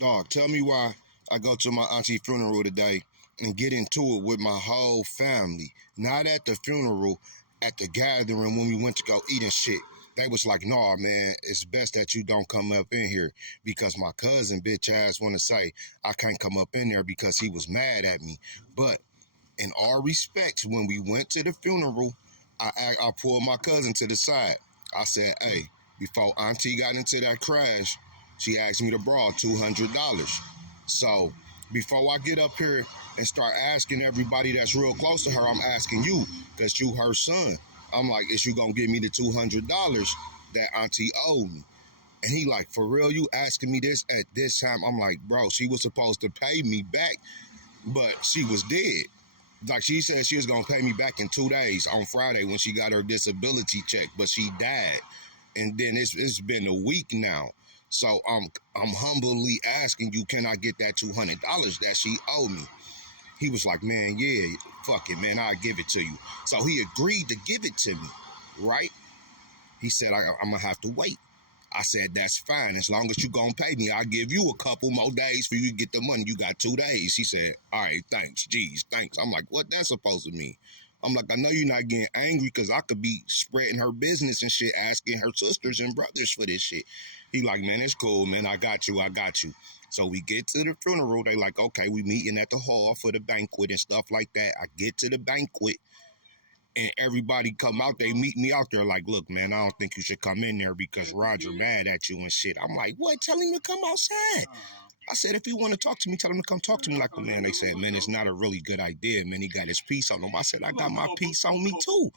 Dog, tell me why I go to my auntie funeral today and get into it with my whole family. Not at the funeral, at the gathering when we went to go eat and shit. They was like, nah, man, it's best that you don't come up in here because my cousin bitch ass want to say I can't come up in there because he was mad at me. But in all respects, when we went to the funeral, I pulled my cousin to the side. I said, hey, before Auntie got into that crash, she asked me to borrow $200. So before I get up here and start asking everybody that's real close to her, I'm asking you, because you her son. I'm like, is you gonna give me the $200 that Auntie owed me? And he like, for real, you asking me this at this time? I'm like, bro, she was supposed to pay me back, but she was dead. Like she said she was gonna pay me back in 2 days on Friday when she got her disability check, but she died. And then it's been a week now. So I'm humbly asking you, can I get that $200 that she owed me? He was like, man, yeah, fuck it, man, I'll give it to you. So he agreed to give it to me, right? He said, I'm gonna have to wait. I said, that's fine. As long as you gonna pay me, I'll give you a couple more days for you to get the money. You got 2 days. He said, all right, thanks. Geez, thanks. I'm like, what that's supposed to mean? I'm like, I know you're not getting angry because I could be spreading her business and shit, asking her sisters and brothers for this shit. He like, man, it's cool, man. I got you. So we get to the funeral. They like, okay, we meeting at the hall for the banquet and stuff like that. I get to the banquet. And everybody come out, they meet me out there like, look, man, I don't think you should come in there because Roger mad at you and shit. I'm like, what? Tell him to come outside. I said, if he want to talk to me, tell him to come talk to me. Like, oh, man, they said, man, it's not a really good idea, man. He got his piece on him. I said, I got my piece on me too.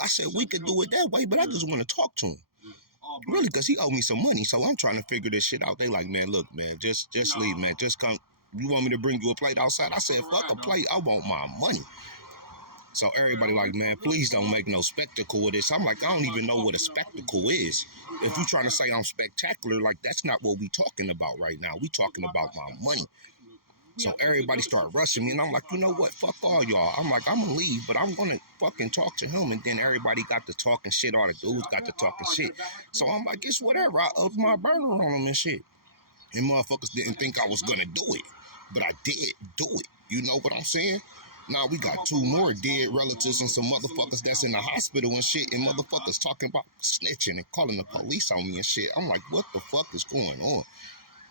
I said, we could do it that way, but I just want to talk to him. Really, because he owed me some money, so I'm trying to figure this shit out. They like, man, look, man, just leave, man. Just come. You want me to bring you a plate outside? I said, fuck a plate. I want my money. So everybody like, man, please don't make no spectacle of this. I'm like, I don't even know what a spectacle is. If you trying to say I'm spectacular, like that's not what we talking about right now. We talking about my money. So everybody start rushing me, and I'm like, you know what? Fuck all y'all. I'm like, I'm gonna leave, but I'm gonna fucking talk to him. And then everybody got to talking shit. All the dudes got to talking shit. So I'm like, it's whatever. I upped my burner on them and shit. And motherfuckers didn't think I was gonna do it, but I did do it. You know what I'm saying? Now we got 2 more dead relatives and some motherfuckers that's in the hospital and shit, and motherfuckers talking about snitching and calling the police on me and shit. I'm like, what the fuck is going on?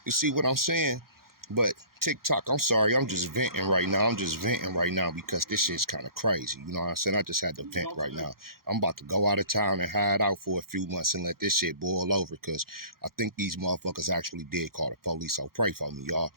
You see what I'm saying? But TikTok, I'm sorry, I'm just venting right now. Because this shit's kind of crazy. You know what I'm saying? I just had to vent right now. I'm about to go out of town and hide out for a few months and let this shit boil over because I think these motherfuckers actually did call the police. So pray for me, y'all.